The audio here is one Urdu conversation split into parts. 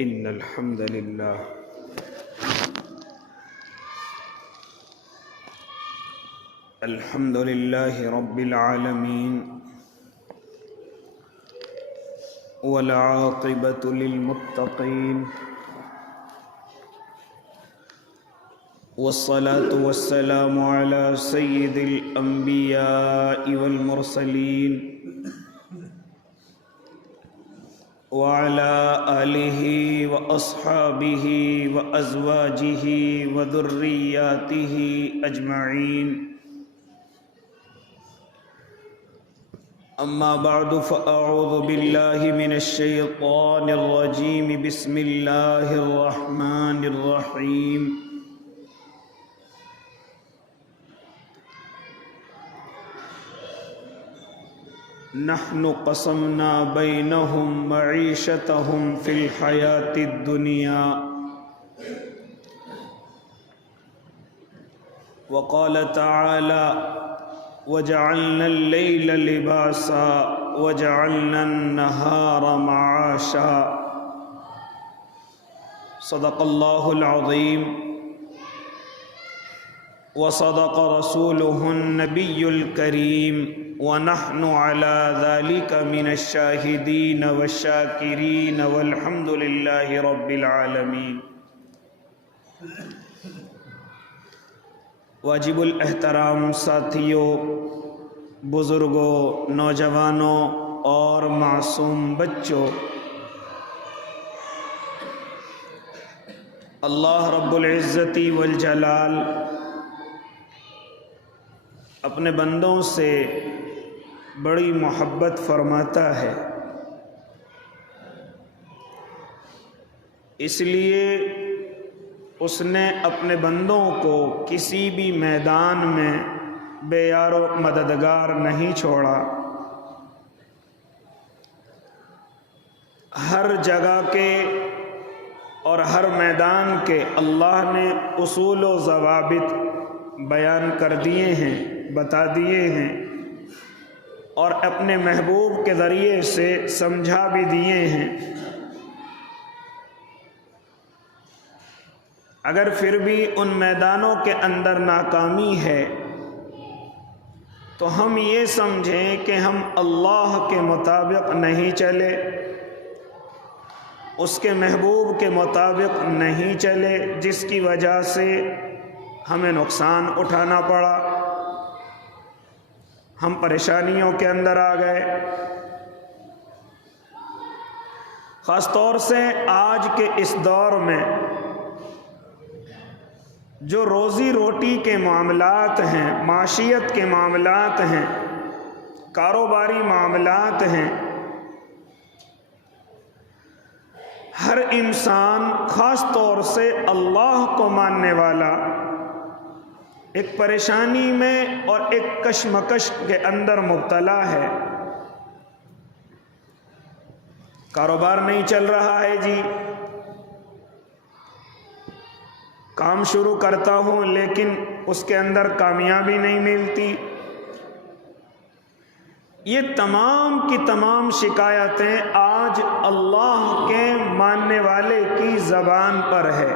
إن الحمد لله رب العالمين والعاقبة للمتقين والصلاة والسلام على سيد الأنبياء والمرسلين وعلى آله وأصحابه وأزواجه وذرياته أجمعين أما بعد فأعوذ بالله من الشيطان الرجيم بسم الله الرحمن الرحيم نحن قسمنا بينهم معيشتهم في الحياة الدنيا وقال تعالى وجعلنا الليل لباسا وجعلنا النهار معاشا صدق الله العظيم وصدق رسوله النبي الكريم ونحن على ذلك من الشاهدين والشاكرين والحمد لله رب العالمين واجب الاحترام ساتھیوں، بزرگوں، نوجوانوں اور معصوم بچوں، اللہ رب العزت والجلال اپنے بندوں سے بڑی محبت فرماتا ہے، اس لیے اس نے اپنے بندوں کو کسی بھی میدان میں بے یار و مددگار نہیں چھوڑا۔ ہر جگہ کے اور ہر میدان کے اللہ نے اصول و ضوابط بیان کر دیے ہیں، بتا دیے ہیں، اور اپنے محبوب کے ذریعے سے سمجھا بھی دیے ہیں۔ اگر پھر بھی ان میدانوں کے اندر ناکامی ہے تو ہم یہ سمجھیں کہ ہم اللہ کے مطابق نہیں چلے، اس کے محبوب کے مطابق نہیں چلے، جس کی وجہ سے ہمیں نقصان اٹھانا پڑا، ہم پریشانیوں کے اندر آ گئے۔ خاص طور سے آج کے اس دور میں جو روزی روٹی کے معاملات ہیں، معاشیت کے معاملات ہیں، کاروباری معاملات ہیں، ہر انسان خاص طور سے اللہ کو ماننے والا ایک پریشانی میں اور ایک کشمکش کے اندر مبتلا ہے۔ کاروبار نہیں چل رہا ہے جی، کام شروع کرتا ہوں لیکن اس کے اندر کامیابی نہیں ملتی۔ یہ تمام کی تمام شکایتیں آج اللہ کے ماننے والے کی زبان پر ہے۔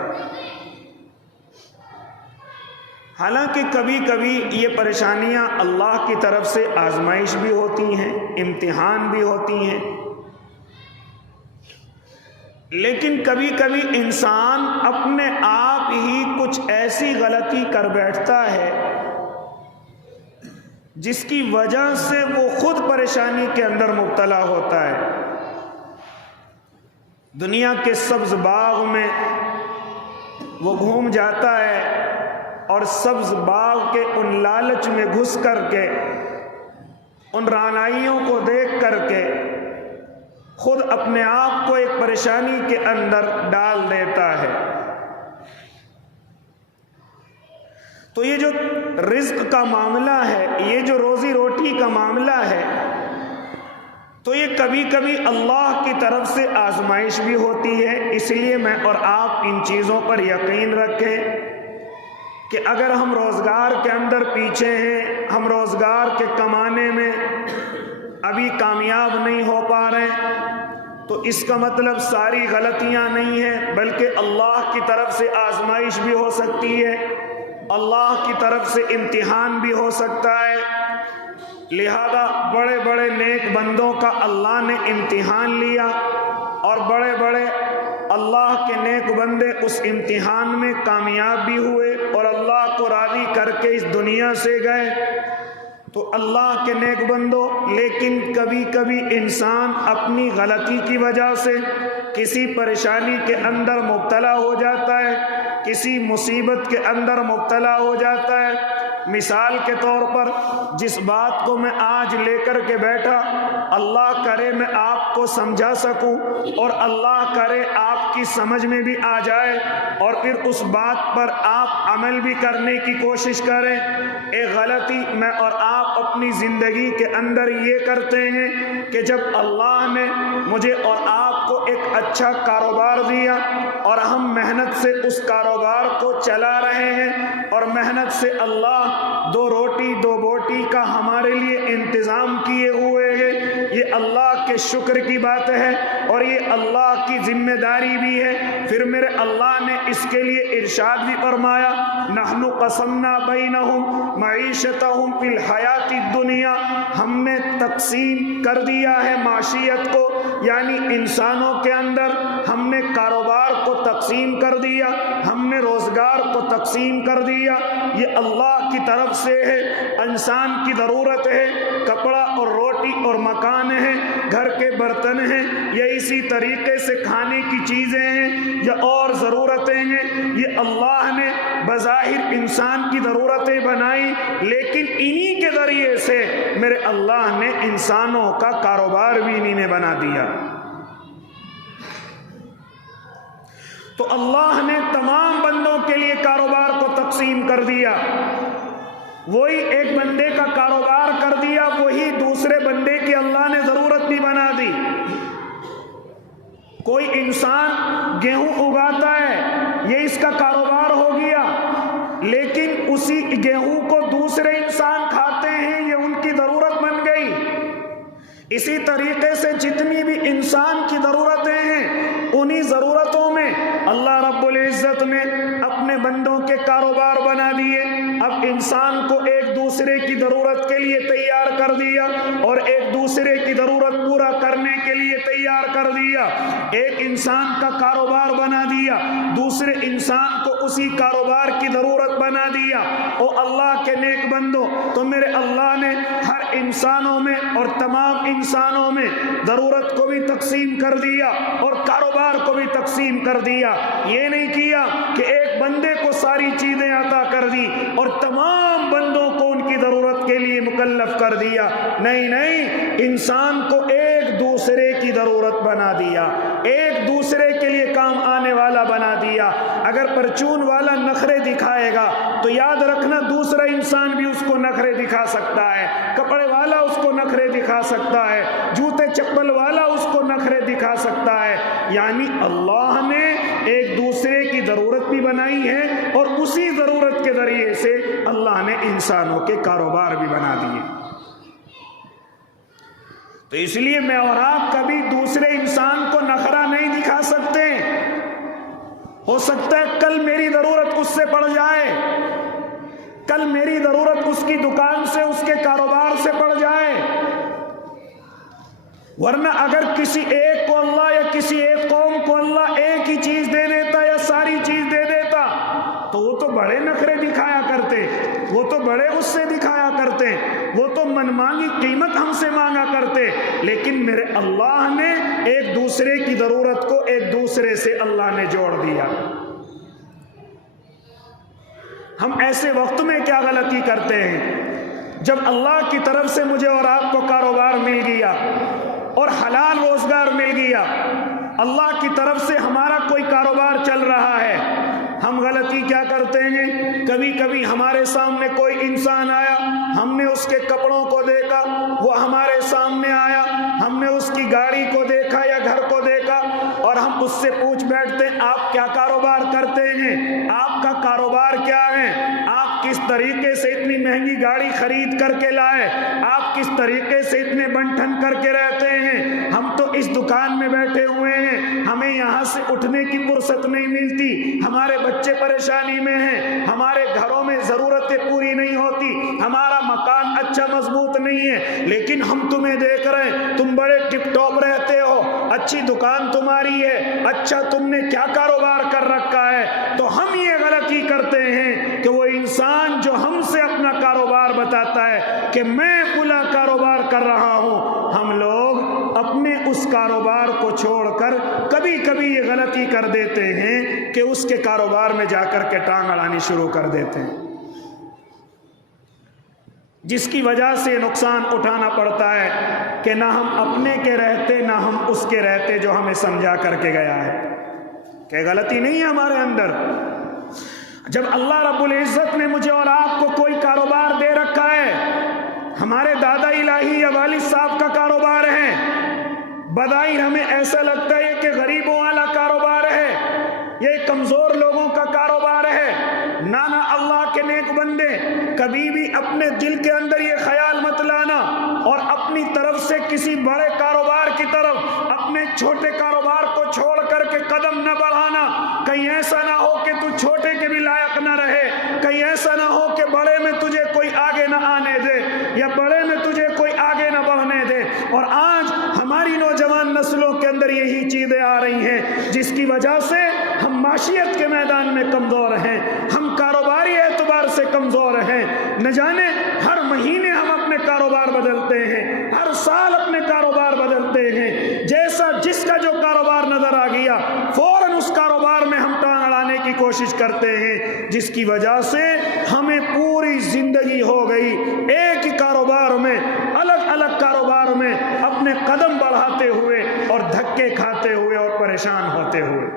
حالانکہ کبھی کبھی یہ پریشانیاں اللہ کی طرف سے آزمائش بھی ہوتی ہیں، امتحان بھی ہوتی ہیں، لیکن کبھی کبھی انسان اپنے آپ ہی کچھ ایسی غلطی کر بیٹھتا ہے جس کی وجہ سے وہ خود پریشانی کے اندر مبتلا ہوتا ہے۔ دنیا کے سبز باغ میں وہ گھوم جاتا ہے اور سبز باغ کے ان لالچ میں گھس کر کے، ان رعنائیوں کو دیکھ کر کے خود اپنے آپ کو ایک پریشانی کے اندر ڈال دیتا ہے۔ تو یہ جو رزق کا معاملہ ہے، یہ جو روزی روٹی کا معاملہ ہے، تو یہ کبھی کبھی اللہ کی طرف سے آزمائش بھی ہوتی ہے۔ اس لیے میں اور آپ ان چیزوں پر یقین رکھیں کہ اگر ہم روزگار کے اندر پیچھے ہیں، ہم روزگار کے کمانے میں ابھی کامیاب نہیں ہو پا رہے، تو اس کا مطلب ساری غلطیاں نہیں ہیں، بلکہ اللہ کی طرف سے آزمائش بھی ہو سکتی ہے، اللہ کی طرف سے امتحان بھی ہو سکتا ہے۔ لہذا بڑے بڑے نیک بندوں کا اللہ نے امتحان لیا، اور بڑے بڑے اللہ کے نیک بندے اس امتحان میں کامیاب بھی ہوئے اور اللہ کو راضی کر کے اس دنیا سے گئے۔ تو اللہ کے نیک بندوں، لیکن کبھی کبھی انسان اپنی غلطی کی وجہ سے کسی پریشانی کے اندر مبتلا ہو جاتا ہے، کسی مصیبت کے اندر مبتلا ہو جاتا ہے۔ مثال کے طور پر جس بات کو میں آج لے کر کے بیٹھا، اللہ کرے میں آپ کو سمجھا سکوں اور اللہ کرے آپ کی سمجھ میں بھی آ جائے، اور پھر اس بات پر آپ عمل بھی کرنے کی کوشش کریں۔ ایک غلطی میں اور آپ اپنی زندگی کے اندر یہ کرتے ہیں کہ جب اللہ نے مجھے اور آپ کو ایک اچھا کاروبار دیا اور ہم محنت سے اس کاروبار کو چلا رہے ہیں، اور محنت سے اللہ دو روٹی دو بوٹی کا ہمارے لیے انتظام کیے ہوئے ہیں، یہ اللہ کے شکر کی بات ہے اور یہ اللہ کی ذمہ داری بھی ہے۔ پھر میرے اللہ نے اس کے لیے ارشاد بھی فرمایا، نحن قسمنا بینہم معیشتہم فی الحیات الدنیا، ہم نے تقسیم کر دیا ہے معیشت کو، یعنی انسانوں کے اندر ہم نے کاروبار کو تقسیم کر دیا، ہم نے روزگار کو تقسیم کر دیا۔ یہ اللہ کی طرف سے ہے، انسان کی ضرورت ہے، کپڑا اور روٹی اور مکان ہے، گھر کے برتن ہیں، یہ اسی طریقے سے کھانے کی چیزیں ہیں یا اور ضرورتیں ہیں، یہ اللہ نے بظاہر انسان کی ضرورتیں بنائی، لیکن انہی کے ذریعے سے میرے اللہ نے انسانوں کا کاروبار بھی انہی نے بنا دیا۔ تو اللہ نے تمام بندوں کے لیے کاروبار کو تقسیم کر دیا، وہی ایک بندے کا کاروبار کر دیا، وہی دوسرے بندے کی اللہ نے ضرورت بھی بنا دی۔ کوئی انسان گیہوں اگاتا ہے، یہ اس کا کاروبار ہو گیا، لیکن اسی گیہوں کو دوسرے انسان کھاتے ہیں، یہ ان کی ضرورت بن گئی۔ اسی طریقے سے جتنی بھی انسان کی ضرورتیں ہیں، انہی ضرورتوں میں اللہ رب العزت نے اپنے بندوں کے کاروبار بنا دیے۔ اب انسان کو ایک دوسرے کی ضرورت کے لیے تیار کر دیا اور ایک دوسرے کی ضرورت پورا کرنے کے لیے تیار کر دیا۔ ایک انسان کا کاروبار بنا دیا، دوسرے انسان کو اسی کاروبار کی ضرورت بنا دیا۔ او اللہ کے نیک بندوں، تو میرے اللہ نے ہر انسانوں میں اور تمام انسانوں میں ضرورت کو بھی تقسیم کر دیا اور کاروبار کو بھی تقسیم کر دیا۔ یہ نہیں کیا کہ ایک بندے کو ساری چیزیں عطا کر دی اور تمام بندوں کو ان کی ضرورت کے لیے مکلف کر دیا۔ نہیں نہیں، انسان کو ایک دوسرے کی ضرورت بنا دیا، ایک دوسرے کے لیے کام آنے والا بنا دیا۔ اگر پرچون والا نخرے دکھائے گا تو یاد رکھنا دوسرا انسان بھی اس کو نخرے دکھا سکتا ہے، کپڑے والا اس کو نخرے دکھا سکتا ہے، جوتے چپل والا اس کو نخرے دکھا سکتا ہے۔ یعنی اللہ نے ایک دوسرے کی ضرورت بھی بنائی ہے اور اسی ضرورت کے ذریعے سے اللہ نے انسانوں کے کاروبار بھی بنا دیے۔ تو اس لیے میں اور آپ کبھی دوسرے انسان کو نخرہ نہیں دکھا سکتے۔ ہو سکتا ہے کل میری ضرورت اس سے پڑ جائے، کل میری ضرورت اس کی دکان سے، اس کے کاروبار سے پڑ جائے، ورنہ اگر کسی ایک کو اللہ یا کسی ایک قوم کو اللہ ایک ہی چیز دے دیتا یا ساری چیز دے دیتا تو وہ تو بڑے نخرے دکھایا کرتے، وہ تو بڑے اس سے دکھایا کرتے، وہ تو منمانی قیمت ہم سے مانگا کرتے۔ لیکن میرے اللہ نے ایک دوسرے کی ضرورت کو ایک دوسرے سے اللہ نے جوڑ دیا۔ ہم ایسے وقت میں کیا غلطی کرتے ہیں؟ جب اللہ کی طرف سے مجھے اور آپ کو کاروبار مل گیا اور حلال روزگار مل گیا، اللہ کی طرف سے ہمارا کوئی کاروبار چل رہا ہے، ہم غلطی کیا کرتے ہیں؟ کبھی کبھی ہمارے سامنے کوئی انسان آیا، ہم نے اس کے کپڑوں کو دیکھا، وہ ہمارے سامنے آیا، ہم نے اس کی گاڑی کو دیکھا یا گھر کو دیکھا اور ہم ہم اس سے پوچھ بیٹھتے ہیں آپ کیا کاروبار کرتے ہیں، آپ کا کاروبار کیا ہے، آپ کس طریقے سے اتنی مہنگی گاڑی خرید کر کے لائے، آپ کس طریقے سے اتنے بن ٹھن کر کے رہتے ہیں۔ ہم تو اس دکان میں بیٹھے ہوئے ہیں، ہمیں یہاں سے اٹھنے کی فرصت نہیں ملتی، ہمارے بچے پریشانی میں ہیں، ہمارے گھروں میں ضرورتیں پوری نہیں ہوتی، ہمارا مکان اچھا مضبوط نہیں ہے، لیکن ہم تمہیں دیکھ رہے ہیں تم بڑے ٹپ ٹاپ رہتے ہو، اچھی دکان تمہاری ہے، اچھا تم نے کیا کاروبار کر رکھا ہے۔ تو ہم یہ غلطی کرتے ہیں کہ وہ انسان جو ہم سے اپنا کاروبار بتاتا ہے کہ میں فلاں کاروبار کر رہا ہوں، ہم لوگ اپنے اس کاروبار کو چھوڑ کر کبھی کبھی یہ غلطی کر دیتے ہیں کہ اس کے کاروبار میں جا کر کے ٹانگ اڑانی شروع کر دیتے ہیں، جس کی وجہ سے نقصان اٹھانا پڑتا ہے کہ نہ ہم اپنے کے رہتے نہ ہم اس کے رہتے جو ہمیں سمجھا کر کے گیا ہے کہ غلطی نہیں ہے ہمارے اندر۔ جب اللہ رب العزت نے مجھے اور آپ کو کوئی کاروبار دے رکھا ہے، ہمارے دادا الہی یا والد صاحب کا کاروبار ہے، بظاہر ہمیں ایسا لگتا ہے کہ غریبوں والا کاروبار ہے، یہ کمزور لوگوں کا کاروبار ہے۔ نانا اللہ کے نیک بندے، کبھی بھی اپنے دل کے اندر یہ خیال مت لانا اور اپنی طرف سے کسی بڑے کاروبار کی طرف اپنے چھوٹے کاروبار کو چھوڑ کر کے قدم نہ بڑھانا۔ کہیں ایسا نہ ہو کہ تو چھوٹے کے بھی لائق نہ رہے، کہیں ایسا نہ ہو کہ بڑے میں تجھے کوئی آگے نہ آنے دے یا بڑے میں تجھے کوئی آگے نہ بڑھنے دے۔ اور آج ہماری نوجوان نسلوں کے اندر یہی چیزیں آ رہی ہیں، جس کی وجہ سے ہم معاشیت کے میدان میں کمزور ہیں، ہم کاروباری اعتبار سے کمزور ہیں۔ نہ جانے ہر مہینے ہم اپنے کاروبار بدلتے ہیں، ہر سال اپنے کاروبار بدلتے ہیں، جیسا جس کا جو کاروبار نظر آ گیا فوراً اس کاروبار میں ہم ٹانگ اڑانے کی کوشش کرتے ہیں، جس کی وجہ سے ہمیں پوری زندگی ہو گئی ایک ہی کاروبار میں، الگ الگ کاروبار میں اپنے قدم بڑھاتے ہوئے اور دھکے کھاتے ہوئے اور پریشان ہوتے ہوئے۔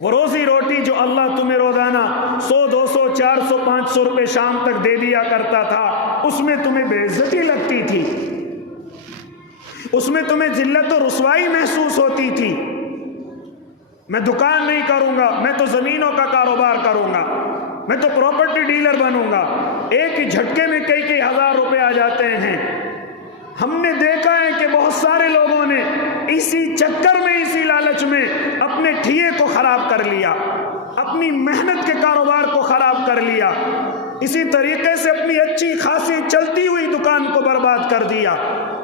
وہ روزی روٹی جو اللہ تمہیں روزانہ 100 200 400 500 روپے شام تک دے دیا کرتا تھا، اس میں تمہیں بے عزتی لگتی تھی، اس میں تمہیں ذلت و رسوائی محسوس ہوتی تھی۔ میں دکان نہیں کروں گا، میں تو زمینوں کا کاروبار کروں گا، میں تو پراپرٹی ڈیلر بنوں گا، ایک ہی جھٹکے میں کئی ہزار روپے آ جاتے ہیں۔ ہم نے دیکھا ہے کہ بہت سارے لوگوں نے اسی چکر میں، اسی لالچ میں اپنے ٹھیے کو خراب کر لیا، اپنی محنت کے کاروبار کو خراب کر لیا، اسی طریقے سے اپنی اچھی خاصی چلتی ہوئی دکان کو برباد کر دیا،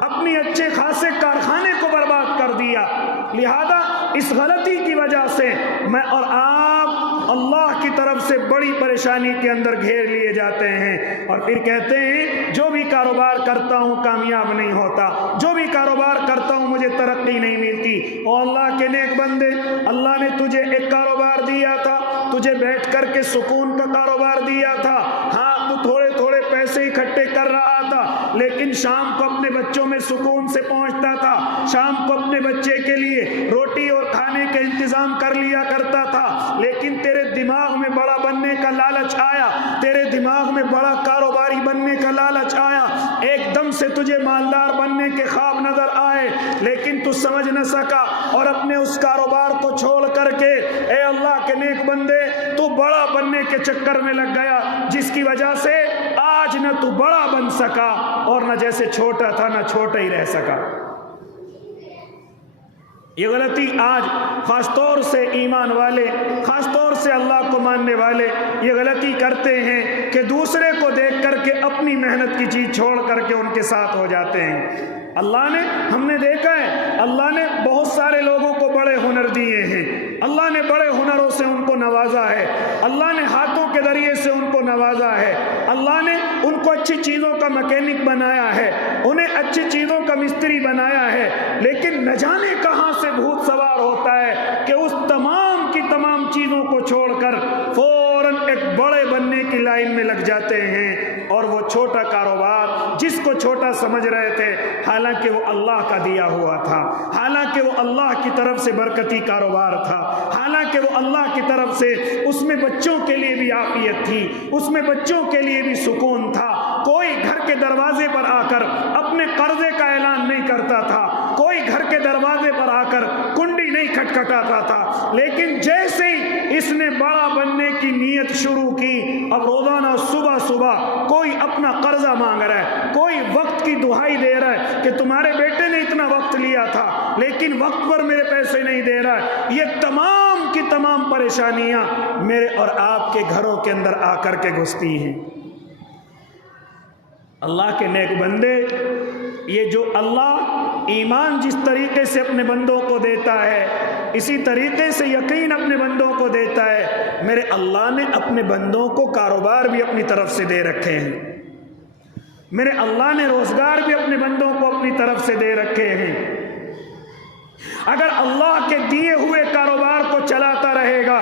اپنی اچھے خاصے کارخانے کو برباد کر دیا۔ لہذا اس غلطی کی وجہ سے میں اور آپ اللہ کی طرف سے بڑی پریشانی کے اندر گھیر لیے جاتے ہیں، اور پھر کہتے ہیں جو بھی کاروبار کرتا ہوں کامیاب نہیں ہوتا، جو بھی کاروبار کرتا ہوں مجھے ترقی نہیں ملتی۔ اور اللہ کے نیک بندے، اللہ نے تجھے ایک کاروبار دیا تھا، تجھے بیٹھ کر کے سکون کا کاروبار دیا تھا، ہاں تو تھوڑے تھوڑے پیسے اکٹھے کر رہا تھا، لیکن شام کو اپنے بچوں میں سکون سے پہنچتا تھا، شام کو اپنے بچے کے لیے روٹی اور کھانے کا انتظام کر لیا کرتا تھا۔ لیکن تیرے دماغ میں بڑا بننے کا لالچ آیا، تیرے دماغ میں بڑا کاروباری بننے کا لالچ آیا، ایک دم سے تجھے مالدار بننے کے خواب نظر آئے، لیکن تو سمجھ نہ سکا اور اپنے اس کاروبار کو چھوڑ کر کے اے اللہ کے نیک بندے تو بڑا بننے کے چکر میں لگ گیا، جس کی وجہ سے آج نہ تو بڑا بن سکا اور نہ جیسے چھوٹا تھا نہ چھوٹا ہی رہ سکا۔ یہ غلطی آج خاص طور سے ایمان والے، خاص طور سے اللہ کو ماننے والے یہ غلطی کرتے ہیں کہ دوسرے کو دیکھ کر کے اپنی محنت کی چیز چھوڑ کر کے ان کے ساتھ ہو جاتے ہیں۔ اللہ نے، ہم نے دیکھا ہے، اللہ نے بہت سارے لوگوں کو بڑے ہنر دیے ہیں، اللہ نے بڑے ہنروں سے ان کو نوازا ہے، اللہ نے ہاتھوں کے ذریعے سے ان کو نوازا ہے، اللہ نے ان کو اچھی چیزوں کا میکینک بنایا ہے، انہیں اچھی چیزوں کا مستری بنایا ہے، لیکن نہ جانے کہاں سے بھوت سوار ہوتا ہے کہ اس تمام کی تمام چیزوں کو چھوڑ کر فوراً ایک بڑے بننے کی لائن میں لگ جاتے ہیں، اور وہ چھوٹا کاروبار جس کو چھوٹا سمجھ رہے تھے، حالانکہ وہ اللہ کا دیا ہوا تھا، حالانکہ وہ اللہ کی طرف سے برکتی کاروبار تھا، حالانکہ وہ اللہ کی طرف سے اس میں بچوں کے لیے بھی عافیت تھی، اس میں بچوں کے لیے بھی سکون تھا، کوئی گھر کے دروازے پر آ کر اپنے قرضے کا اعلان نہیں کرتا تھا، کوئی گھر کے دروازے پر آ کر ٹکٹ کٹاتا تھا، لیکن جیسے ہی اس نے بڑا بننے کی نیت شروع کی، اب روزانہ صبح صبح کوئی اپنا قرضہ مانگ رہا ہے، کوئی وقت کی دہائی دے رہا ہے کہ تمہارے بیٹے نے اتنا وقت لیا تھا لیکن وقت پر میرے پیسے نہیں دے رہا ہے۔ یہ تمام کی تمام پریشانیاں میرے اور آپ کے گھروں کے اندر آ کر کے گھستی ہیں۔ اللہ کے نیک بندے، یہ جو اللہ ایمان جس طریقے سے اپنے بندوں کو دیتا ہے، اسی طریقے سے یقین اپنے بندوں کو دیتا ہے۔ میرے اللہ نے اپنے بندوں کو کاروبار بھی اپنی طرف سے دے رکھے ہیں، میرے اللہ نے روزگار بھی اپنے بندوں کو اپنی طرف سے دے رکھے ہیں۔ اگر اللہ کے دیے ہوئے کاروبار کو چلاتا رہے گا،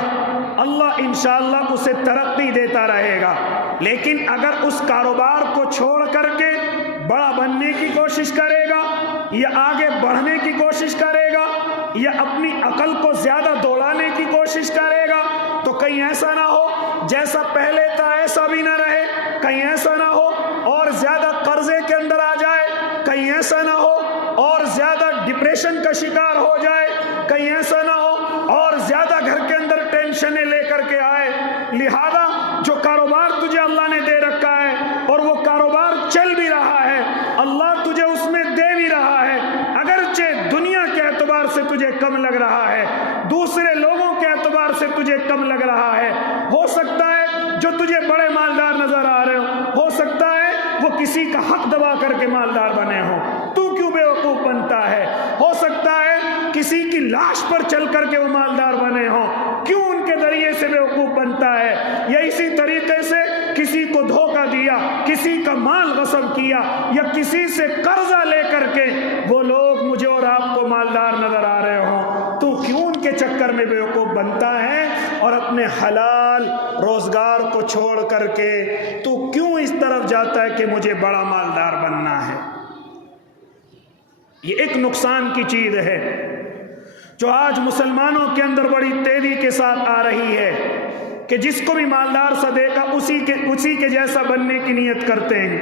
اللہ انشاءاللہ اسے ترقی دیتا رہے گا، لیکن اگر اس کاروبار کو چھوڑ کر کے بڑا بننے کی کوشش کرے گا یا آگے بڑھنے کی کوشش کرے گا یا اپنی عقل کو زیادہ دوڑانے کی کوشش کرے گا، تو کہیں ایسا نہ ہو جیسا پہلے تھا ایسا بھی نہ رہے، کہیں ایسا نہ ہو اور زیادہ قرضے کے اندر آ جائے، کہیں ایسا نہ ہو اور زیادہ ڈپریشن کا شکار ہو جائے، کہیں ایسا نہ ہو اور زیادہ گھر کے اندر ٹینشنیں لے کر کے آئے۔ لہذا جو کاروبار تجھے اللہ نے دے رکھا ہے اور وہ کاروبار چل بھی رہا ہے، اللہ تجھے اس میں دے بھی رہا ہے، اگرچہ دنیا کے اعتبار سے تجھے کم لگ رہا ہے، دوسرے لوگوں کے اعتبار سے تجھے کم لگ رہا ہے، ہو سکتا ہے جو تجھے بڑے مالدار نظر آ رہے ہو سکتا ہے وہ کسی کا حق دبا کر کے مالدار بنے ہوں، تو کیوں بے وقوف بنتا ہے؟ ہو سکتا ہے کسی کی لاش پر چل کر کے وہ مالدار بنے ہوں، کیوں ان کے ذریعے سے بے وقوف بنتا ہے؟ یا اسی طریقے سے کسی کو دھوکہ دیا، کسی کا مال غصب کیا یا کسی سے قرضہ لے کر کے وہ لوگ مجھے اور آپ کو مالدار نظر آ رہے ہوں، تو کیوں ان کے چکر میں بے وقوف بنتا ہے اور اپنے حلال روزگار کو چھوڑ کر کے تو کیوں اس طرف جاتا ہے کہ مجھے بڑا مالدار بننا ہے؟ یہ ایک نقصان کی چیز ہے جو آج مسلمانوں کے اندر بڑی تیزی کے ساتھ آ رہی ہے کہ جس کو بھی مالدار سا دیکھا اسی کے جیسا بننے کی نیت کرتے ہیں،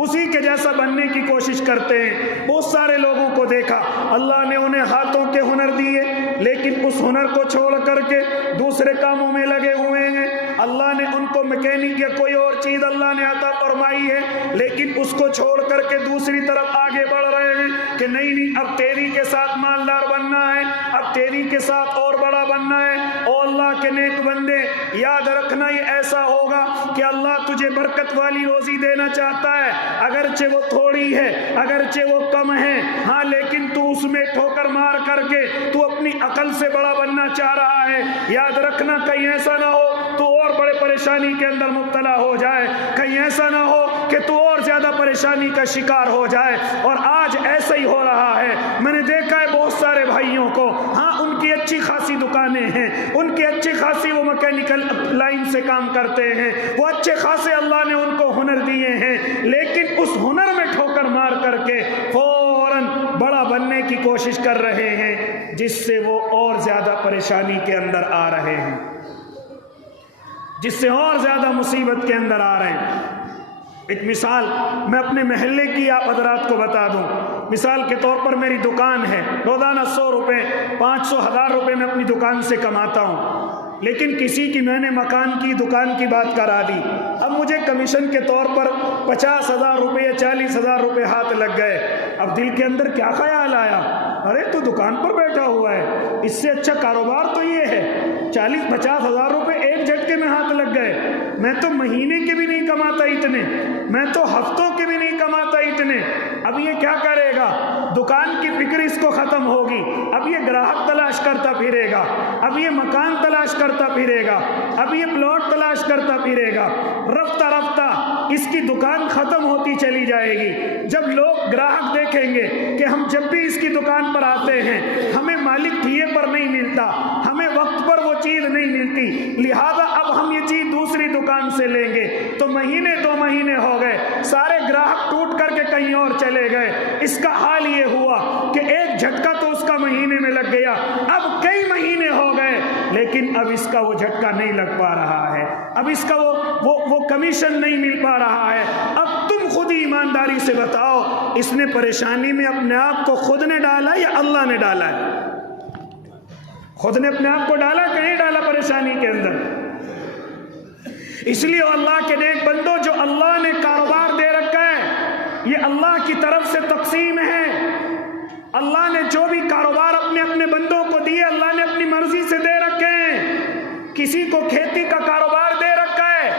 اسی کے جیسا بننے کی کوشش کرتے ہیں۔ بہت سارے لوگوں کو دیکھا، اللہ نے انہیں ہاتھوں کے ہنر دیے لیکن اس ہنر کو چھوڑ کر کے دوسرے کاموں میں لگے ہوئے ہیں۔ اللہ نے ان کو میکینک یا کوئی اور چیز اللہ نے عطا فرمائی ہے لیکن اس کو چھوڑ کر کے دوسری طرف آگے بڑھ رہے ہیں کہ نہیں اب تیری کے ساتھ مالدار بننا ہے، اب تیری کے ساتھ اور بڑا بننا ہے۔ او اللہ کے نیک بندے، یاد رکھنا یہ ایسا ہوگا کہ اللہ تجھے برکت والی روزی دینا چاہتا ہے، اگرچہ وہ تھوڑی ہے، اگرچہ وہ کم ہے، ہاں لیکن تو اس میں ٹھوکر مار کر کے تو اپنی عقل سے بڑا بننا چاہ رہا ہے۔ یاد رکھنا کہیں ایسا نہ ہو تو اور بڑے پریشانی کے اندر مبتلا ہو جائے، کہیں ایسا نہ ہو کہ تو اور زیادہ پریشانی کا شکار ہو جائے۔ اور آج ایسا ہی ہو رہا ہے، میں نے دیکھا ہے بہت سارے بھائیوں کو، ہاں ان کی اچھی خاصی دکانیں ہیں، ان کی اچھی خاصی وہ میکینیکل لائن سے کام کرتے ہیں، وہ اچھے خاصے اللہ نے ان کو ہنر دیے ہیں، لیکن اس ہنر میں ٹھوکر مار کر کے فوراً بڑا بننے کی کوشش کر رہے ہیں، جس سے وہ اور زیادہ پریشانی کے اندر آ رہے ہیں، جس سے اور زیادہ مصیبت کے اندر آ رہے ہیں۔ ایک مثال میں اپنے محلے کی آپ حضرات کو بتا دوں۔ مثال کے طور پر میری دکان ہے، روزانہ 100 روپے 500 1000 روپے میں اپنی دکان سے کماتا ہوں، لیکن کسی کی میں نے مکان کی دکان کی بات کرا دی، اب مجھے کمیشن کے طور پر 50,000 روپے یا 40,000 روپے ہاتھ لگ گئے۔ اب دل کے اندر کیا خیال آیا، ارے تو دکان پر بیٹھا ہوا ہے، اس سے اچھا کاروبار تو یہ ہے، 40-50,000 روپے ایک جھٹکے میں ہاتھ لگ گئے، میں تو مہینے کے بھی نہیں کماتا اتنے، میں تو ہفتوں کے بھی نہیں کماتا اتنے۔ اب یہ کیا کرے گا؟ دکان کی فکر اس کو ختم ہوگی، اب یہ گراہک تلاش کرتا پھرے گا، اب یہ مکان تلاش کرتا پھرے گا، اب یہ پلاٹ تلاش کرتا پھرے گا، رفتہ رفتہ اس کی دکان ختم ہوتی چلی جائے گی۔ جب لوگ گراہک دیکھیں گے کہ ہم جب بھی اس کی دکان پر آتے ہیں ہمیں مالک ٹھیے پر نہیں ملتا، ہمیں وقت پر وہ چیز نہیں ملتی، لہذا اب ہم یہ چیز دوسری دکان سے لیں گے، تو مہینے 2 مہینے ہو گئے، سارے گراہک ٹوٹ کر کے کہیں اور چلے گئے۔ اس کا حال یہ ہوا کہ ایک جھٹکا تو اس کا مہینے میں لگ گیا، اب کئی مہینے ہو گئے لیکن اب اس کا وہ جھٹکا نہیں لگ پا رہا ہے، اب اس کا وہ کمیشن نہیں مل پا رہا ہے۔ اب تم خود ہی ایمانداری سے بتاؤ، اس نے پریشانی میں اپنے آپ کو خود نے ڈالا یا اللہ نے ڈالا ہے؟ خود نے اپنے آپ کو ڈالا کہ نہیں ڈالا پریشانی کے اندر؟ اس لیے اللہ کے نیک بندو، جو اللہ نے کاروبار دے رکھا ہے یہ اللہ کی طرف سے تقسیم ہے۔ اللہ نے جو بھی کاروبار اپنے اپنے بندوں کو دیے اللہ نے اپنی مرضی سے دے رکھے ہیں۔ کسی کو کھیتی کا کاروبار دے رکھا ہے،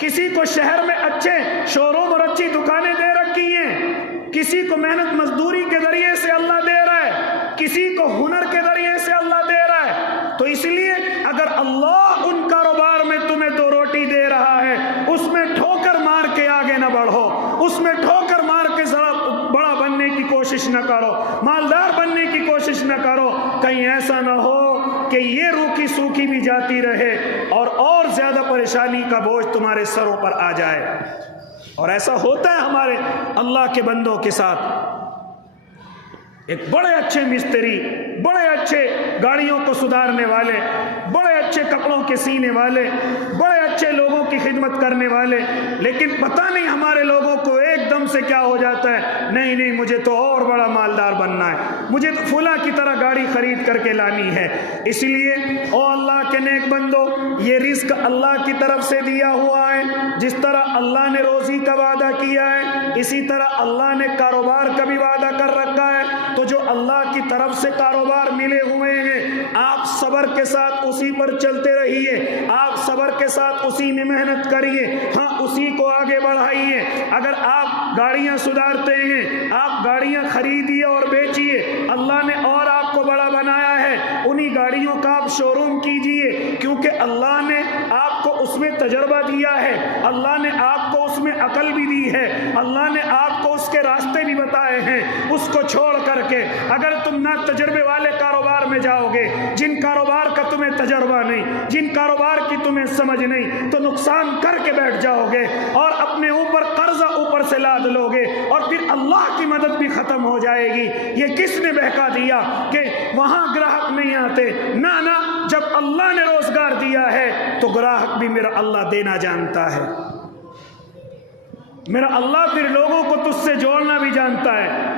کسی کو شہر میں اچھے شو روم اور اچھی دکانیں دے رکھی ہیں، کسی کو محنت مزدوری کے ذریعے سے اللہ دے رہا ہے، کسی کو ہنر کے ذریعے سے اللہ دے رہا ہے۔ تو اس لیے اگر اللہ ان کاروبار میں تمہیں 2 روٹی دے رہا ہے، اس میں ٹھوکر مار کے آگے نہ بڑھو، اس میں ٹھوکر مار کے ذرا بڑا بننے کی کوشش نہ کرو، مالدار بننے کی کوشش نہ کرو، کہیں ایسا نہ ہو کہ یہ روکھی سوکھی بھی جاتی رہے اور زیادہ پریشانی کا بوجھ تمہارے سروں پر آ جائے۔ اور ایسا ہوتا ہے ہمارے اللہ کے بندوں کے ساتھ۔ ایک بڑے اچھے مستری، بڑے اچھے گاڑیوں کو سدھارنے والے، بڑے اچھے کپڑوں کے سینے والے، بڑے اچھے لوگوں کی خدمت کرنے والے، لیکن پتہ نہیں ہمارے لوگوں کو ایک دم سے کیا ہو جاتا ہے، نہیں مجھے تو اور بڑا مالدار بننا ہے، مجھے تو فلاں کی طرح گاڑی خرید کر کے لانی ہے۔ اس لیے او اللہ کے نیک بندو، یہ رزق اللہ کی طرف سے دیا ہوا ہے۔ جس طرح اللہ نے روزی کا وعدہ کیا ہے، اسی طرح اللہ نے کاروبار کا بھی وعدہ کر رکھا ہے۔ تو جو اللہ کی طرف سے کاروبار ملے ہوئے ہیں، آپ صبر کے ساتھ اسی پر چلتے رہیے، آپ صبر کے ساتھ اسی میں محنت کریے، ہاں اسی کو آگے بڑھائیے۔ اگر آپ گاڑیاں سدھارتے ہیں، آپ گاڑیاں خریدیے اور بیچیے، اللہ نے اور آپ کو بڑا بنایا ہے، انہی گاڑیوں کا آپ شو روم کیجیے، کیونکہ اللہ نے آپ کو اس میں تجربہ دیا ہے، اللہ نے آپ کو اس میں عقل بھی دی ہے، اللہ نے آپ کو اس کے راستے بھی بتائے ہیں۔ اس کو چھوڑ کر کے اگر تم نہ تجربے والے کاروبار میں جاؤ گے، جن کاروبار کا تمہیں تجربہ نہیں، جن کاروبار کی تمہیں سمجھ نہیں، تو نقصان کر کے بیٹھ جاؤ گے اور اپنے اوپر قرضہ اوپر سے لاد لو گے، اور پھر اللہ کی مدد بھی ختم ہو جائے گی۔ یہ کس نے بہکا دیا کہ وہاں گراہک نہیں آتے؟ نہ جب اللہ نے روزگار دیا ہے تو گراہک بھی میرا اللہ دینا جانتا ہے، میرا اللہ پھر لوگوں کو تجھ سے جوڑنا بھی جانتا ہے۔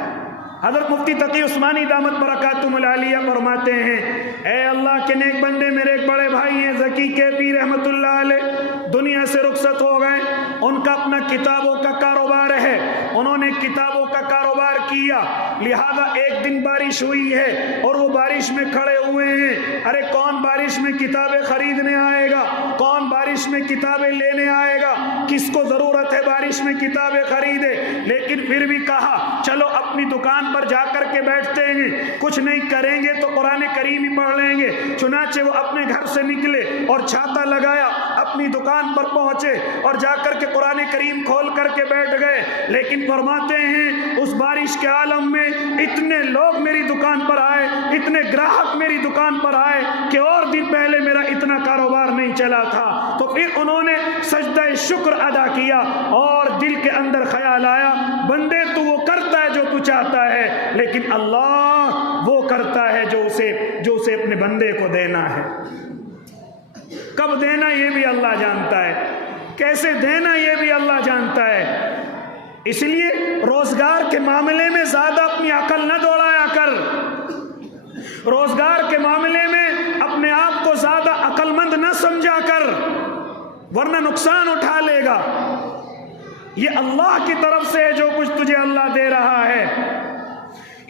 حضرت مفتی تقی عثمانی دامت برکاتہم العالیہ فرماتے ہیں، اے اللہ کے نیک بندے، میرے ایک بڑے بھائی ہیں ذکی کیفی رحمت اللہ علیہ، دنیا سے رخصت ہو گئے۔ ان کا اپنا کتابوں کا کاروبار ہے، انہوں نے کتابوں کا کاروبار کیا، لہذا ایک دن بارش ہوئی ہے اور وہ بارش میں کھڑے ہوئے ہیں۔ ارے کون بارش میں کتابیں خریدنے آئے گا، کون بارش میں کتابیں لینے آئے گا، کس کو ضرورت ہے بارش میں کتابیں خریدے؟ لیکن پھر بھی کہا چلو اپنی دکان پر جا کر کے بیٹھتے ہیں، کچھ نہیں کریں گے تو قرآن کریم ہی پڑھ لیں گے۔ چنانچہ وہ اپنے گھر سے نکلے اور چھاتا لگایا، اپنی دکان پر پہنچے اور جا کر کے قرآن کریم کھول کر کے بیٹھ گئے۔ لیکن فرماتے ہیں اس بارش کے عالم میں اتنے لوگ میری دکان پر آئے، اتنے گراہک میری دکان پر آئے کہ اور دن پہلے میرا اتنا کاروبار نہیں چلا تھا۔ تو پھر انہوں نے سجدہ شکر ادا کیا اور دل کے اندر خیال آیا، بندے تو وہ کرتا ہے جو تو چاہتا ہے، لیکن اللہ وہ کرتا ہے جو اسے اپنے بندے کو دینا ہے۔ کب دینا یہ بھی اللہ جانتا ہے، کیسے دینا یہ بھی اللہ جانتا ہے۔ اس لیے روزگار کے معاملے میں زیادہ اپنی عقل نہ دوڑایا کر، روزگار کے معاملے میں اپنے آپ کو زیادہ عقل مند نہ سمجھا کر، ورنہ نقصان اٹھا لے گا۔ یہ اللہ کی طرف سے ہے جو کچھ تجھے اللہ دے رہا ہے۔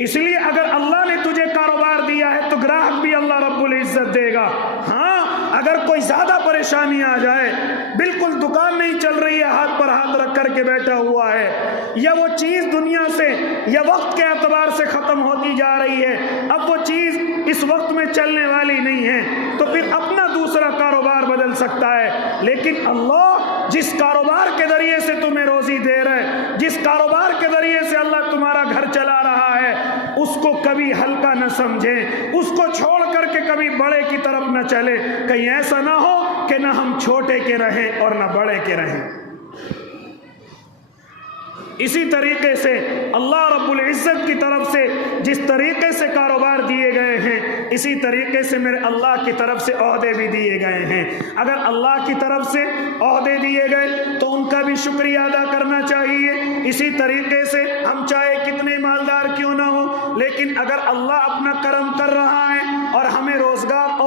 اس لیے اگر اللہ نے تجھے کاروبار دیا ہے تو گراہک بھی اللہ رب العزت دے گا۔ ہاں اگر کوئی زیادہ پریشانی آ جائے، بالکل دکان نہیں چل رہی ہے، ہاتھ پر ہاتھ رکھ کر کے بیٹھا ہوا ہے، یا وہ چیز دنیا سے یا وقت کے اعتبار سے ختم ہوتی جا رہی ہے، اب وہ چیز اس وقت میں چلنے والی نہیں ہے، تو پھر اپنا دوسرا کاروبار بدل سکتا ہے۔ لیکن اللہ جس کاروبار کے ذریعے سے تمہیں روزی دے رہا ہے، جس کاروبار کے ذریعے سے اللہ تمہارا گھر چلا رہا ہے، اس کو کبھی ہلکا نہ سمجھیں، اس کو چھوڑ کر کے کبھی بڑے کی طرف نہ چلے، کہیں ایسا نہ ہو کہ نہ ہم چھوٹے کے رہیں اور نہ بڑے کے رہیں۔ اسی طریقے سے اللہ رب العزت کی طرف سے جس طریقے سے کاروبار دیے گئے ہیں، اسی طریقے سے میرے اللہ کی طرف سے عہدے بھی دیے گئے ہیں۔ اگر اللہ کی طرف سے عہدے دیے گئے تو ان کا بھی شکریہ ادا کرنا چاہیے۔ اسی طریقے سے ہم چاہے کتنے مالدار کیوں نہ ہو، لیکن اگر اللہ اپنا کرم کر رہا ہے اور ہمیں روزگار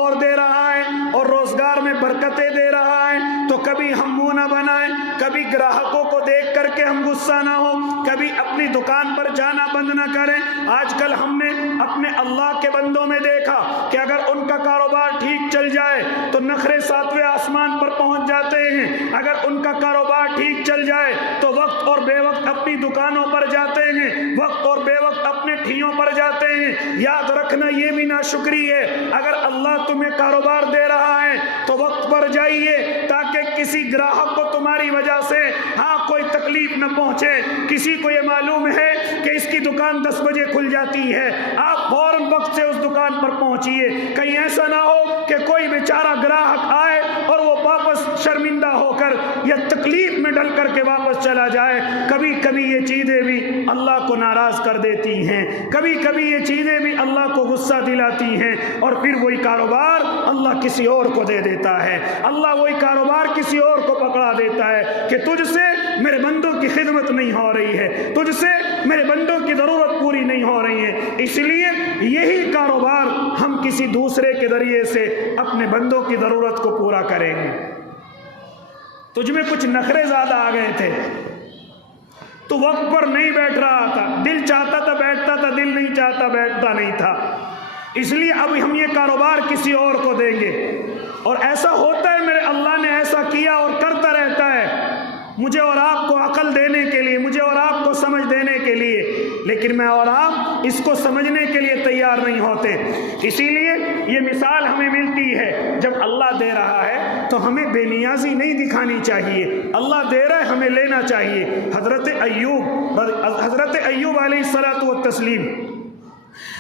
کبھی ہم منہ نہ بنائیں، کبھی گراہکوں کو دیکھ کر کے ہم غصہ نہ ہو، کبھی اپنی دکان پر جانا بند نہ کریں۔ آج کل ہم نے اپنے اللہ کے بندوں میں دیکھا کہ اگر ان کا کاروبار ٹھیک چل جائے تو نخرے ساتویں آسمان پر پہنچ جاتے ہیں، اگر ان کا کاروبار ٹھیک چل جائے تو وقت اور بے وقت اپنی دکانوں پر جاتے ہیں، وقت اور بے وقت اپنے ٹھیوں پر جاتے ہیں۔ یاد رکھنا یہ بھی ناشکری ہے۔ اگر اللہ تمہیں کاروبار دے رہا ہے تو وقت پر جائیے تاکہ کسی گراہک کو تمہاری وجہ سے کوئی تکلیف نہ پہنچے۔ کسی کو یہ معلوم ہے کہ اس کی دکان 10 بجے کھل جاتی ہے، آپ فوراً وقت سے اس دکان پر پہنچیے، کہیں ایسا نہ ہو کہ کوئی بیچارہ گراہک آئے اور وہ واپس شرمندہ ہو کر یا تکلیف میں ڈل کر کے واپس چلا جائے۔ کبھی کبھی یہ چیزیں بھی اللہ کو ناراض کر دیتی ہیں، کبھی کبھی یہ چیزیں بھی اللہ کو غصہ دلاتی ہیں، اور پھر وہی کاروبار اللہ کسی اور کو دے دیتا ہے۔ اللہ وہی کاروبار کسی اور کو پکڑا دیتا ہے کہ تجھ سے میرے بندوں کی خدمت نہیں ہو رہی ہے، تجھ سے میرے بندوں کی ضرورت پوری نہیں ہو رہی ہے، اس لیے یہی کاروبار ہم کسی دوسرے کے ذریعے سے اپنے بندوں کی ضرورت کو پورا کریں گے۔ تجھ میں کچھ نخرے زیادہ آ گئے تھے، تو وقت پر نہیں بیٹھ رہا تھا، دل چاہتا تھا بیٹھتا تھا، دل نہیں چاہتا بیٹھتا نہیں تھا، اس لیے اب ہم یہ کاروبار کسی اور کو دیں گے۔ اور ایسا ہوتا ہے، میرے اللہ نے ایسا کیا اور کرتا رہتا ہے، مجھے اور آپ کو عقل دینے کے لیے، مجھے اور آپ کو سمجھ دینے کے لیے، لیکن میں اور آپ اس کو سمجھنے کے لیے تیار نہیں ہوتے۔ اسی لیے یہ مثال ہمیں ملتی ہے، جب اللہ دے رہا ہے تو ہمیں بے نیازی نہیں دکھانی چاہیے، اللہ دے رہا ہے ہمیں لینا چاہیے۔ حضرت ایوب علیہ الصلوۃ والتسلیم،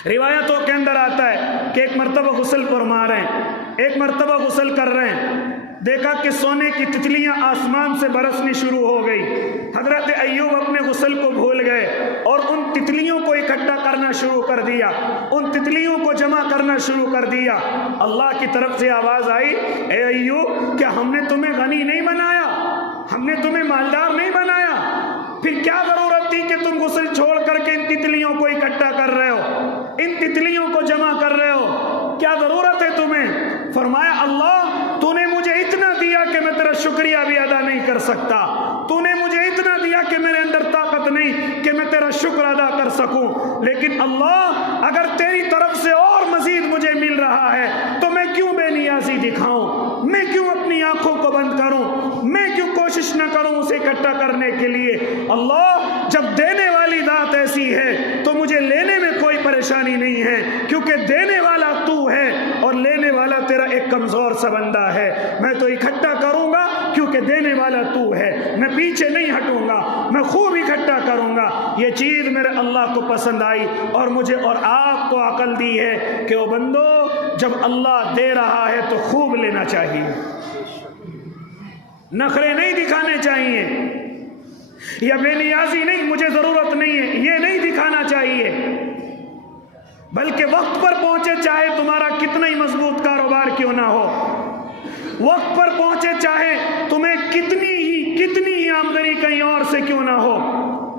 روایتوں کے اندر آتا ہے کہ ایک مرتبہ غسل فرما رہے ہیں، ایک مرتبہ غسل کر رہے ہیں، دیکھا کہ سونے کی تتلیاں آسمان سے برسنی شروع ہو گئی۔ حضرت ایوب اپنے غسل کو بھول گئے اور ان تتلیوں کو اکٹھا کرنا شروع کر دیا، ان تتلیوں کو جمع کرنا شروع کر دیا۔ اللہ کی طرف سے آواز آئی، اے ایوب، کیا ہم نے تمہیں غنی نہیں بنایا؟ ہم نے تمہیں مالدار نہیں بنایا؟ پھر کیا ضرورت تھی کہ تم غسل چھوڑ کر کے ان تتلیوں کو اکٹھا کر رہے ہو، ان تتلیوں کو جمع کر رہے ہو؟ کیا ضرورت ہے تمہیں؟ فرمایا، اللہ تو نے مجھے اتنا دیا کہ میں تیرا شکریہ بھی ادا نہیں کر سکتا، تو نے مجھے اتنا دیا کہ میرے اندر طاقت نہیں کہ میں تیرا شکر ادا کر سکوں، لیکن اللہ اگر تیری طرف سے اور مزید مجھے مل رہا ہے تو میں کیوں بے نیازی دکھاؤں، میں کیوں اپنی آنکھوں کو بند کروں، میں کیوں کوشش نہ کروں اسے اکٹھا کرنے کے لیے؟ اللہ جب دینے والی ذات ایسی ہے تو مجھے لینے میں کوئی پریشانی نہیں ہے، کیونکہ دینے والا تو ہے اور لینے والا تیرا ایک کمزور سا بندہ ہے۔ میں تو اکٹھا کروں گا کیونکہ دینے والا تو ہے، میں پیچھے نہیں ہٹوں گا، میں خوب اکٹھا کروں گا۔ یہ چیز میرے اللہ کو پسند آئی اور مجھے اور آپ کو عقل دی ہے کہ وہ بندو جب اللہ دے رہا ہے تو خوب لینا چاہیے، نخرے نہیں دکھانے چاہیے، یا بے نیازی نہیں، مجھے ضرورت نہیں ہے، یہ نہیں دکھانا چاہیے، بلکہ وقت پر پہنچے چاہے تمہارا کتنا ہی مضبوط کاروبار کیوں نہ ہو، وقت پر پہنچے چاہے تمہیں کتنی ہی آمدنی کہیں اور سے کیوں نہ ہو،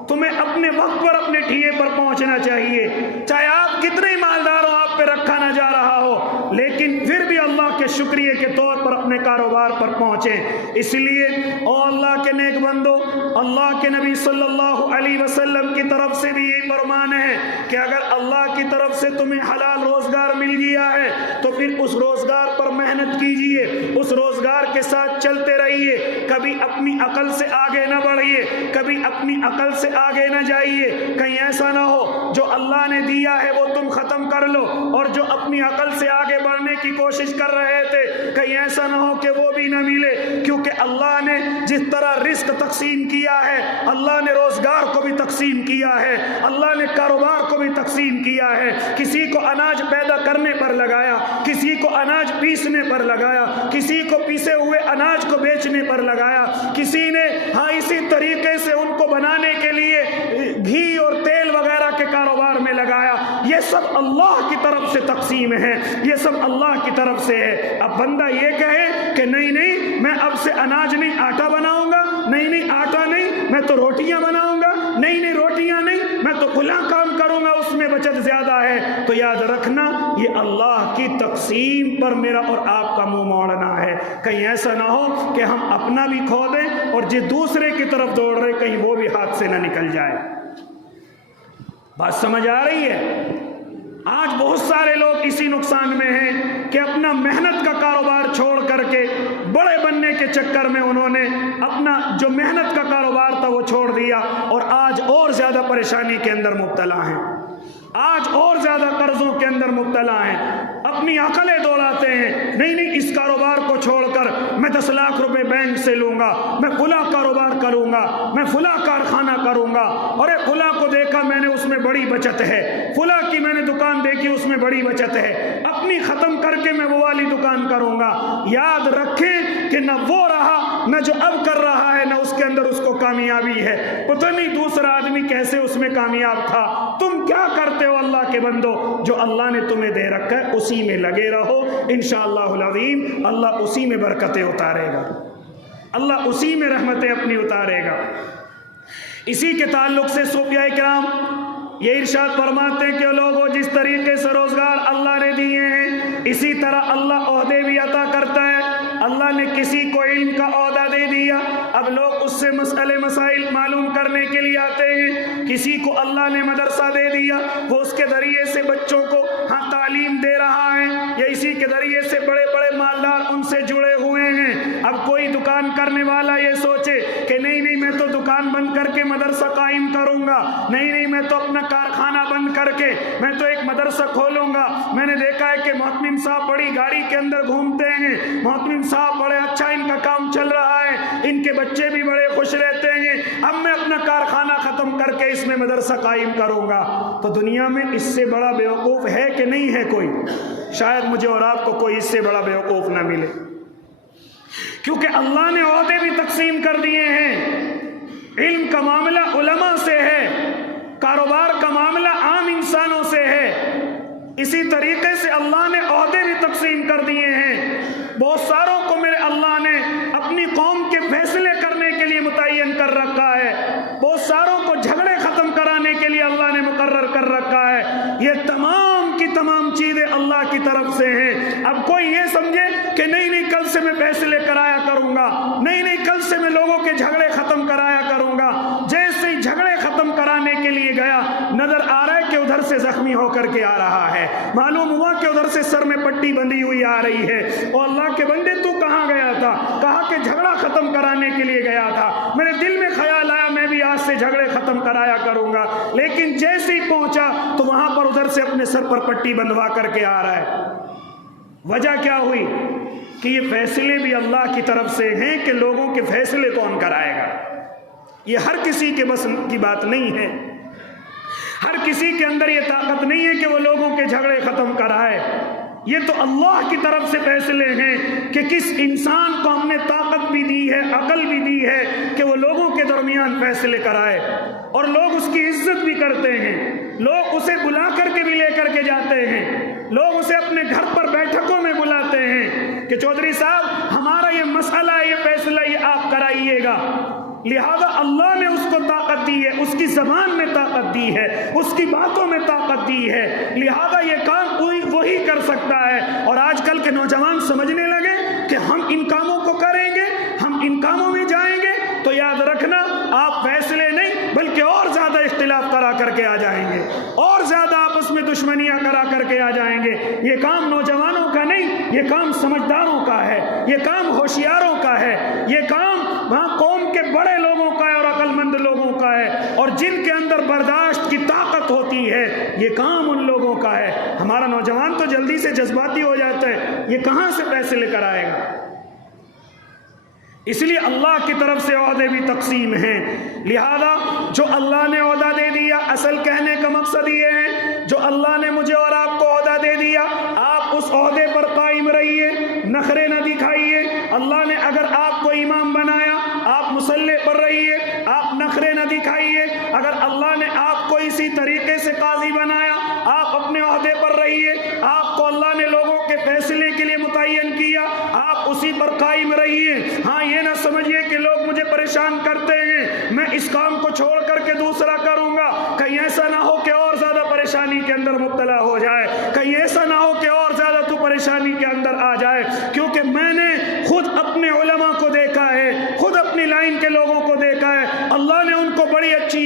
تمہیں اپنے وقت پر اپنے ٹھیے پر پہنچنا چاہیے، چاہے آپ کتنے ہی مالدار ہو، آپ پہ رکھا نہ جا رہا ہو، لیکن پھر بھی اللہ کے شکریہ کے طور پر اپنے کاروبار پر پہنچیں۔ اس لیے او اللہ کے نیک بندو، اللہ کے نبی صلی اللہ علیہ وسلم کی طرف سے بھی یہی فرمان ہے کہ اگر اللہ کی طرف سے تمہیں حلال روزگار مل گیا ہے تو پھر اس روزگار پر محنت کیجئے، اس روزگار کے ساتھ چلتے رہیے، کبھی اپنی عقل سے آگے نہ بڑھیے، کبھی اپنی عقل سے آگے نہ جائیے، کہیں ایسا نہ ہو جو اللہ نے دیا ہے وہ تم ختم کر لو، اور جو اپنی عقل سے آگے بڑھنے کی کوشش کر رہے تھے کہیں ایسا نہ ہو کہ وہ بھی نہ ملے، کیونکہ اللہ نے جس طرح رزق تقسیم کیا ہے، اللہ نے روزگار کو بھی تقسیم کیا ہے، اللہ نے کاروبار کو بھی تقسیم کیا ہے، کسی کو اناج پیدا کرنے پر لگایا، کسی کو اناج پیسنے پر لگایا، کسی کو پیسے ہوئے اناج کو بیچنے پر لگایا، کسی نے اسی طریقے سے ان کو بنانے کے لیے گھی اور تیل وغیرہ کے کاروبار میں لگایا۔ یہ سب اللہ کی طرف سے تقسیم ہے، یہ سب اللہ کی طرف سے ہے۔ اب بندہ یہ کہے کہ نہیں میں اب سے اناج نہیں آٹا بناؤں گا، نہیں آٹا نہیں میں تو روٹیاں بناؤں گا، نہیں روٹیاں نہیں میں تو کھلا کام کروں گا اس میں بچت زیادہ ہے، تو یاد رکھنا یہ اللہ کی تقسیم پر میرا اور آپ کا منہ موڑنا ہے۔ کہیں ایسا نہ ہو کہ ہم اپنا بھی کھو دیں اور جو دوسرے کی طرف دوڑ رہے کہیں وہ بھی ہاتھ سے نہ نکل جائے۔ بات سمجھ آ رہی ہے؟ آج بہت سارے لوگ اسی نقصان میں ہیں کہ اپنا محنت کا کاروبار چھوڑ کر کے بڑے بننے کے چکر میں انہوں نے اپنا جو محنت کا کاروبار تھا وہ چھوڑ دیا، اور آج اور زیادہ پریشانی کے اندر مبتلا ہیں، آج اور زیادہ قرضوں کے اندر مبتلا ہیں، اپنی عقلیں دوڑاتے ہیں، نہیں اس کاروبار کو چھوڑ کر میں 10 لاکھ روپے بینک سے لوں گا، میں فلاں کاروبار کروں گا، میں فلاں کارخانہ کروں گا، اور فلاں کو دیکھا میں نے اس میں بڑی بچت ہے، فلاں کی میں نے دکان دیکھی اس میں بڑی بچت ہے، اپنی ختم کر کے میں وہ والی دکان کروں گا۔ یاد رکھیں کہ نہ وہ رہا نہ جو اب کر رہا ہے، نہ اس کے اندر اس کو کامیابی ہے، پتہ نہیں دوسرا آدمی کیسے اس میں کامیاب تھا۔ تم کیا کرتے ہو اللہ کے بندو؟ جو اللہ نے تمہیں دے رکھا ہے اسی میں لگے رہو، انشاءاللہ العظیم اللہ اسی میں برکتیں اتارے گا، اللہ اسی میں رحمتیں اپنی اتارے گا۔ اسی کے تعلق سے صوفیاء کرام یہ ارشاد فرماتے ہیں کہ لوگوں جس طریقے سے روزگار اللہ نے دیے ہیں اسی طرح اللہ عہدے بھی عطا کرتا ہے۔ اللہ نے کسی کو علم کا عہدہ دے دیا، اب لوگ اس سے مسئلے مسائل معلوم کرنے کے لیے آتے ہیں۔ کسی کو اللہ نے مدرسہ دے دیا، وہ اس کے ذریعے سے بچوں کو تعلیم دے رہا ہے، یا اسی کے ذریعے سے بڑے بڑے مالدار ان سے جڑے ہوئے ہیں۔ اب کوئی دکان کرنے والا یہ سوچے کہ نہیں میں تو دکان بند کر کے مدرسہ قائم کروں گا، نہیں میں تو اپنا کارخانہ بند کر کے میں تو ایک مدرسہ کھولوں گا۔ میں نے دیکھا ہے کہ محتمم صاحب بڑی گاڑی کے اندر گھومتے ہیں، محتمم صاحب بڑے اچھا ان کا کام چل رہا ہے، ان کے بچے بھی بڑے خوش رہتے ہیں، اب میں اپنا کارخانہ ختم کر کے اس میں مدرسہ قائم کروں گا۔ تو دنیا میں اس سے بڑا بیوقوف ہے کہ نہیں ہے کوئی؟ شاید مجھے اور آپ کو کوئی اس سے بڑا بیوقوف نہ ملے، کیونکہ اللہ نے عہدے بھی تقسیم کر دیے ہیں۔ علم کا معاملہ علماء سے ہے، کاروبار کا معاملہ عام انسانوں سے ہے، اسی طریقے سے اللہ نے عہدے بھی تقسیم کر دیے ہیں۔ بہت ساروں کو میرے اللہ نے اپنی قوم کے فیصلے کرنے کے لیے متعین کر رکھا ہے، بہت ساروں کو جھگڑے ختم کرانے کے لیے اللہ نے مقرر کر رکھا ہے۔ یہ تمام کی تمام چیزیں اللہ کی طرف سے ہیں۔ اب کوئی یہ سمجھے کہ نہیں کل سے میں فیصلے کرایا کروں گا، نہیں کل سے میں لوگوں کے جھگڑے ختم کرایا کروں گا، جیسے ہی جھگڑے ختم کرانے کے لیے گیا نظر آ رہا ہے کہ ادھر سے زخمی ہو کر کے آ رہا ہے، معلوم ہوا کہ ادھر سے سر میں پٹی بندھی ہوئی آ رہی ہے۔ اور اللہ کے بندے تو کہاں گیا تھا؟ کہا کہ جھگڑا ختم کرانے کے لیے گیا تھا، میرے دل میں خیال آیا میں بھی آج سے جھگڑے ختم کرایا کروں گا، لیکن جیسے ہی پہنچا تو وہاں پر ادھر سے اپنے سر پر پٹی بندھوا کر کے آ رہا ہے۔ وجہ کیا ہوئی؟ کہ یہ فیصلے بھی اللہ کی طرف سے ہیں کہ لوگوں کے فیصلے کون کرائے گا۔ یہ ہر کسی کے بس کی بات نہیں ہے، ہر کسی کے اندر یہ طاقت نہیں ہے کہ وہ لوگوں کے جھگڑے ختم کرائے۔ یہ تو اللہ کی طرف سے فیصلے ہیں کہ کس انسان کو ہم نے طاقت بھی دی ہے، عقل بھی دی ہے کہ وہ لوگوں کے درمیان فیصلے کرائے، اور لوگ اس کی عزت بھی کرتے ہیں، لوگ اسے بلا کر کے بھی لے کر کے جاتے ہیں، لوگ اسے اپنے گھر پر بیٹھکوں میں بلاتے ہیں کہ چودھری صاحب ہمارا یہ مسئلہ ہے، یہ فیصلہ یہ آپ کرائیے گا۔ لہذا اللہ نے اس کو طاقت دی ہے، اس کی زبان میں طاقت دی ہے، اس کی باتوں میں طاقت دی ہے، لہذا یہ کام وہی کر سکتا ہے۔ اور آج کل کے نوجوان سمجھنے لگے کہ ہم ان کاموں کو کریں گے، ہم ان کاموں میں جائیں گے، تو یاد رکھنا آپ فیصلے نہیں بلکہ اور زیادہ اختلاف کرا کر کے آ جائیں گے، اور زیادہ آپس میں دشمنیاں کرا کر کے آ جائیں گے۔ یہ کام نوجوانوں کا نہیں، یہ کام سمجھداروں کا ہے، یہ کام ہوشیاروں کا ہے، یہ کام وہاں قوم کے بڑے لوگوں کا ہے اور عقل مند لوگوں کا ہے، اور جن کے اندر برداشت کی طاقت ہوتی ہے، یہ کام ان لوگوں کا ہے۔ ہمارا نوجوان تو جلدی سے جذباتی ہو جاتا ہے، یہ کہاں سے فیصلے کرائے گا؟ اس لیے اللہ کی طرف سے عہدے بھی تقسیم ہیں، لہذا جو اللہ نے عہدہ دے دیا، اصل کہنے کا مقصد یہ ہے جو اللہ نے مجھے اور آپ کو عہدہ دے دیا، آپ اس عہدے پر قائم رہیے، نخرے نہ دکھائیے۔ اللہ نے اگر آپ کو امام بنایا، آپ مصلی پر رہیے، آپ نخرے نہ دکھائیے۔ اگر اللہ نے آپ کو اسی طریقے سے قاضی بنایا، آپ اپنے عہدے پر رہیے۔ آپ کو اللہ نے لوگوں کے فیصلے کے لیے متعین کیا، آپ اسی پر قائم رہیے۔ ہاں یہ نہ سمجھیے کہ لوگ مجھے پریشان کرتے ہیں، میں اس کام کو چھوڑ کر کے دوسرا کروں گا، کہیں ایسا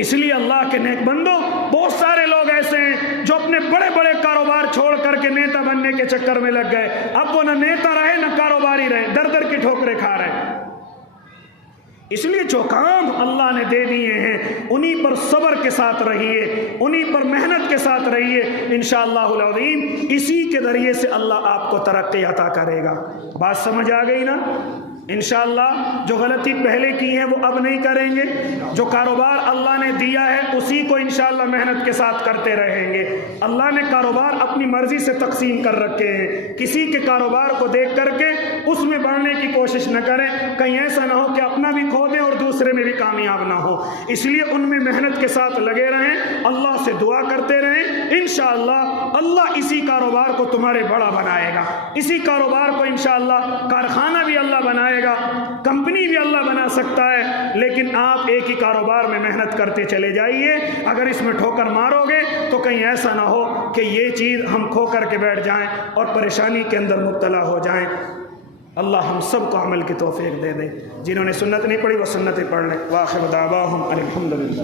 اس لیے اللہ کے نیک بندوں، بہت سارے لوگ ایسے ہیں جو اپنے بڑے بڑے کاروبار چھوڑ کر کے نیتا بننے کے چکر میں لگ گئے، اب وہ نہ نیتا رہے نہ کاروباری رہے، در در کی ٹھوکریں کھا رہے۔ اس لیے جو کام اللہ نے دے دیے ہیں انہی پر صبر کے ساتھ رہیے، انہی پر محنت کے ساتھ رہیے، انشاءاللہ العظیم اسی کے ذریعے سے اللہ آپ کو ترقی عطا کرے گا۔ بات سمجھ آ گئی نا؟ انشاءاللہ جو غلطی پہلے کی ہے وہ اب نہیں کریں گے، جو کاروبار اللہ نے دیا ہے اسی کو انشاءاللہ محنت کے ساتھ کرتے رہیں گے۔ اللہ نے کاروبار اپنی مرضی سے تقسیم کر رکھے ہیں، کسی کے کاروبار کو دیکھ کر کے اس میں بڑھنے کی کوشش نہ کریں، کہیں ایسا نہ ہو کہ اپنا بھی کھو دیں اور دوسرے میں بھی کامیاب نہ ہو۔ اس لیے ان میں محنت کے ساتھ لگے رہیں، اللہ سے دعا کرتے رہیں، انشاءاللہ اللہ اسی کاروبار کو تمہارے بڑا بنائے گا، اسی کاروبار کو انشاءاللہ کارخانہ بھی اللہ بنائے گا، کمپنی بھی اللہ بنا سکتا ہے، لیکن آپ ایک ہی کاروبار میں محنت کرتے چلے جائیے۔ اگر اس میں ٹھوکر مارو گے تو کہیں ایسا نہ ہو کہ یہ چیز ہم کھو کر کے بیٹھ جائیں اور پریشانی کے اندر مبتلا ہو جائیں۔ اللہ ہم سب کو عمل کی توفیق دے دے۔ جنہوں نے سنت نہیں پڑھی وہ سنتیں پڑھ لیں۔ وآخر دعواہم الحمدللہ۔